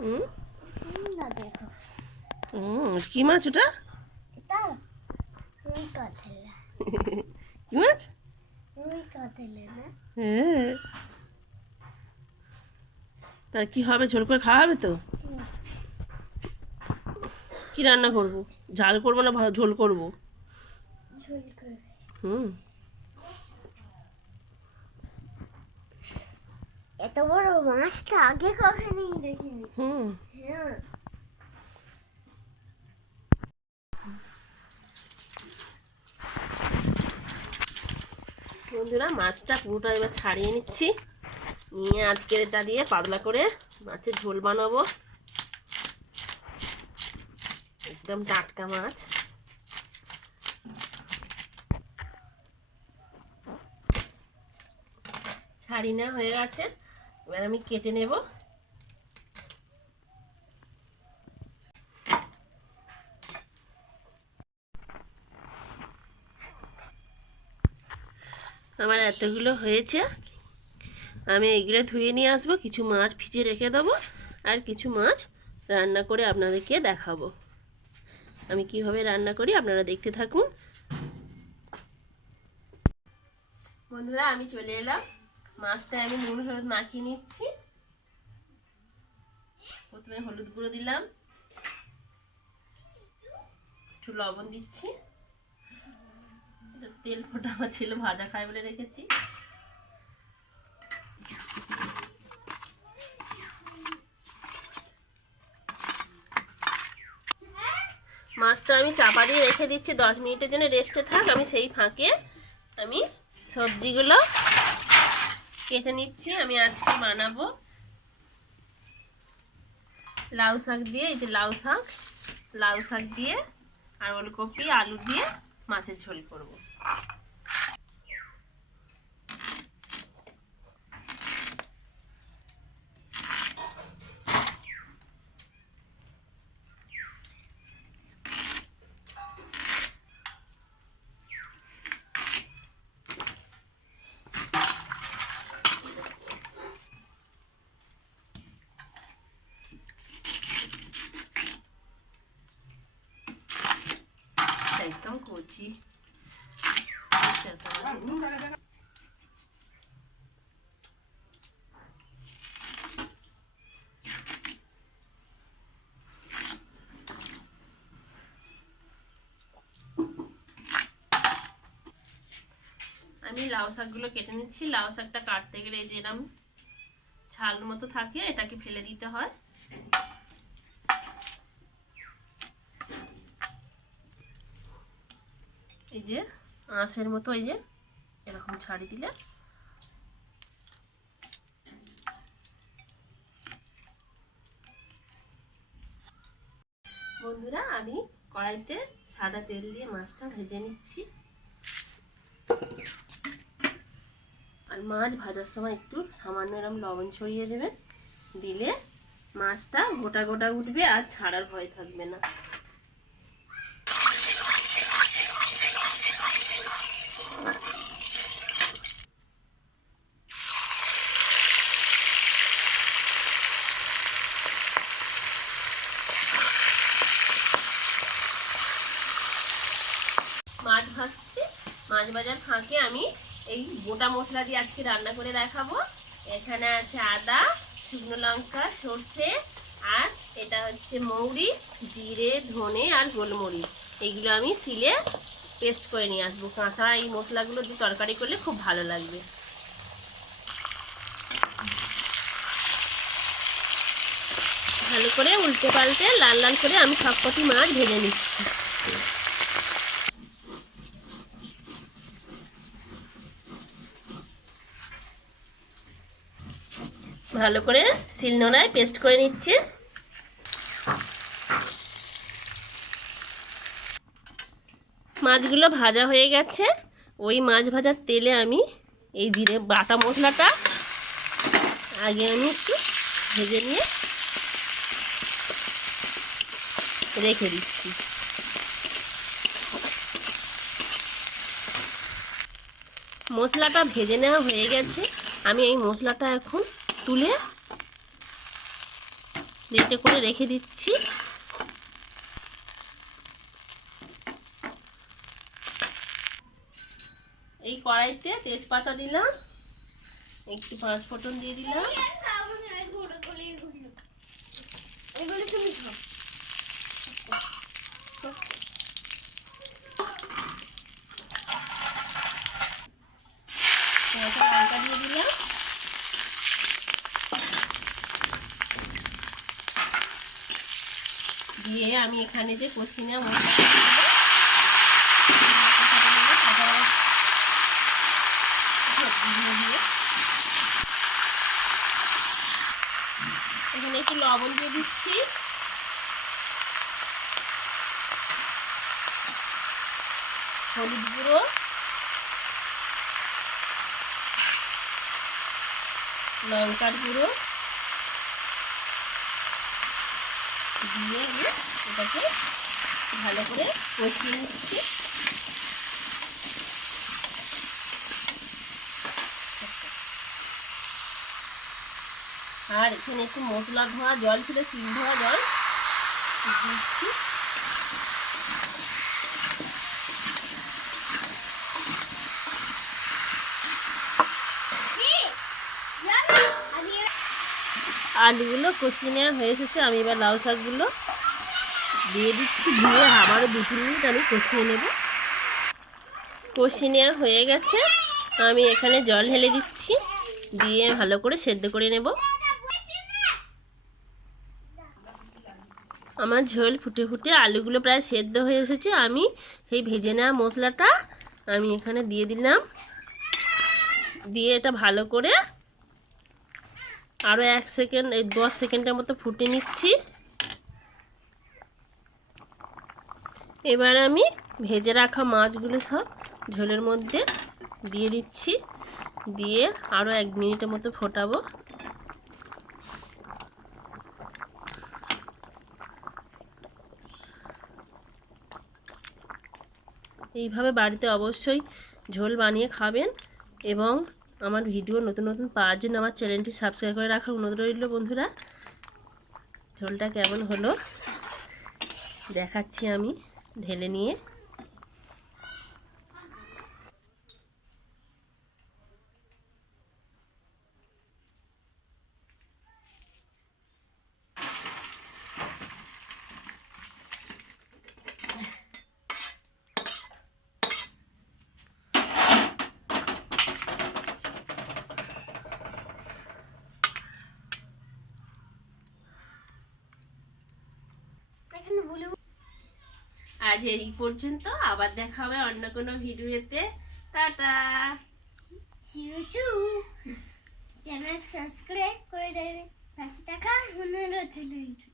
হুম, না দেখো কি মাছ ওটা? এটা রুই কাতলা। কি মাছ? রুই কাতলা না? হ্যাঁ। তা কি হবে, ঝোল করে খাওয়া হবে তো? কি রান্না করব? ঝাল করবো না ঝোল করব? ঝোল করে। হুম। এত বড় মাছটা আগে কখনোই দেখিনি। হুম। হ্যাঁ। বন্ধুরা, মাছটা পুরোটা এবার ছাড়িয়ে নিচ্ছি, নিয়ে আজকে এটা দিয়ে পাতলা করে মাছের ঝোল বানাবো। একদম টাটকা মাছ। ছাড়ি না হয়ে গেছে, এবার আমি কেটে নেব। আমার এতগুলো হয়েছে, আমি এগুলো ধুয়ে নিয়ে আসবো, কিছু মাছ ভিজিয়ে রেখে দেবো, আর কিছু মাছ রান্না করে আপনাদেরকে দেখাবো। আমি কিভাবে রান্না করি আপনারা দেখতে থাকুন। বন্ধুরা, আমি চলে এলাম। মাছটা আমি নুন হলুদ মাখিয়ে নিচ্ছি। প্রথমে হলুদ গুঁড়ো দিলাম, একটু লবণ দিচ্ছি, তেল ফোটা আমার ছিল ভাজা খায় বলে রেখেছি। মাছটা আমি চাপা দিয়ে রেখে দিচ্ছি 10 মিনিটের জন্য, রেস্টে থাক। আমি সেই ফাঁকে আমি সবজিগুলো কেটে নিচ্ছি। আমি আজকে বানাবো লাউ শাক দিয়ে। এই যে লাউ শাক দিয়ে আর ওলকপি আলু দিয়ে মাছের ঝোল করব। একদম কচি। আমি লাউ শাকগুলো কেটে নিচ্ছি। লাউ শাকটা কাটতে গেলে এই যে এরকম ছাল মতো থাকে, এটাকে ফেলে দিতে হয়। এই যে আঁশের মতো, এই যে এরকম ছাড়ি দিলে। বন্ধুরা, আমি কড়াইতে সাদা তেল দিয়ে মাছটা ভেজে নিচ্ছি। আর মাছ ভাজার সময় একটু সামান্য এরকম লবণ ছড়িয়ে দেবেন, দিলে মাছটা গোটা গোটা উঠবে আর ছাড়ার ভয় থাকবে না। মাছ ভাজছি, মাছ ভাজার ফাঁকে আমি এই গোটা মশলা দিয়ে আজকে রান্না করে দেখাবো। এখানে আছে আদা, শুকনো লঙ্কা, সর্ষে, আর এটা হচ্ছে মৌরি, জিরে, ধনে আর গোলমরিচ। এইগুলো আমি শিলে পেস্ট করে নিয়ে আসবো। কাঁচা এই মশলাগুলো দিয়ে তরকারি করলে খুব ভালো লাগবে। ভালো করে উল্টে পাল্টে লাল লাল করে আমি সবকটি মাছ ভেজে নিচ্ছি। ভালো করে শিলনোড়ায় পেস্ট করে নিচ্ছি। মাছগুলো ভাজা হয়ে গেছে। ওই মাছ ভাজার তেলে আমি এই জিরে বাটা মশলাটা আগে আমি একটু ভেজে নিয়ে রেখে দিচ্ছি। মশলাটা ভেজে নেওয়া হয়ে গেছে। আমি এই মশলাটা এখন তুলে বেটে করে রেখে দিচ্ছি। এই কড়াইতে তেজপাতা দিলাম, একটু 5 ফোড়ন দিয়ে দিলাম। এগুলো তুমি খাও। লঙ্কা দিয়ে দিলাম, দিয়ে আমি এখানে যে কষি নেওয়া মশলাটা দিয়ে এখানে একটু লবণ দিয়ে দিচ্ছি, হলুদ গুঁড়ো, লঙ্কার গুঁড়ো দিয়ে আমি এটাকে ভালো করে কষিয়ে নিচ্ছি। আর এখানে একটু মশলা ধোয়া জল ছিল, শিল ধোয়া জল দিচ্ছি। আলুগুলো কষিয়ে নেওয়া হয়ে এসেছে, আমি এবার লাউ শাকগুলো দিয়ে দিচ্ছি, দিয়ে আবারও 2-3 মিনিট আমি কষিয়ে নেব। কষিয়ে নেওয়া হয়ে গেছে, আমি এখানে জল ঢেলে দিচ্ছি, দিয়ে ভালো করে সেদ্ধ করে নেব। আমার ঝোল ফুটে ফুটে আলুগুলো প্রায় সেদ্ধ হয়ে এসেছে, আমি সেই ভেজে নেওয়া মশলাটা আমি এখানে দিয়ে দিলাম, দিয়ে এটা ভালো করে আরও 1 সেকেন্ড 10 সেকেন্ডের মতো ফুটে নিচ্ছি। এবার আমি ভেজে রাখা মাছগুলো সব ঝোলের মধ্যে দিয়ে দিচ্ছি, দিয়ে আরও 1 মিনিটের মতো ফোটাবো। এইভাবে বাড়িতে অবশ্যই ঝোল বানিয়ে খাবেন, এবং আমার ভিডিও নতুন নতুন পাওয়ার জন্য আমার চ্যানেলটি সাবস্ক্রাইব করে রাখার অনুরোধ রইল। বন্ধুরা, ঝোলটা কেমন হলো দেখাচ্ছি আমি ঢেলে নিয়ে। আজ এই পর্যন্ত, আবার দেখা হবে অন্য কোনো ভিডিওতে। টাটা। চ্যানেল সাবস্ক্রাইব করে দেবে, পাশে থাকা অনুরোধ রইল।